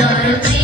Yeah.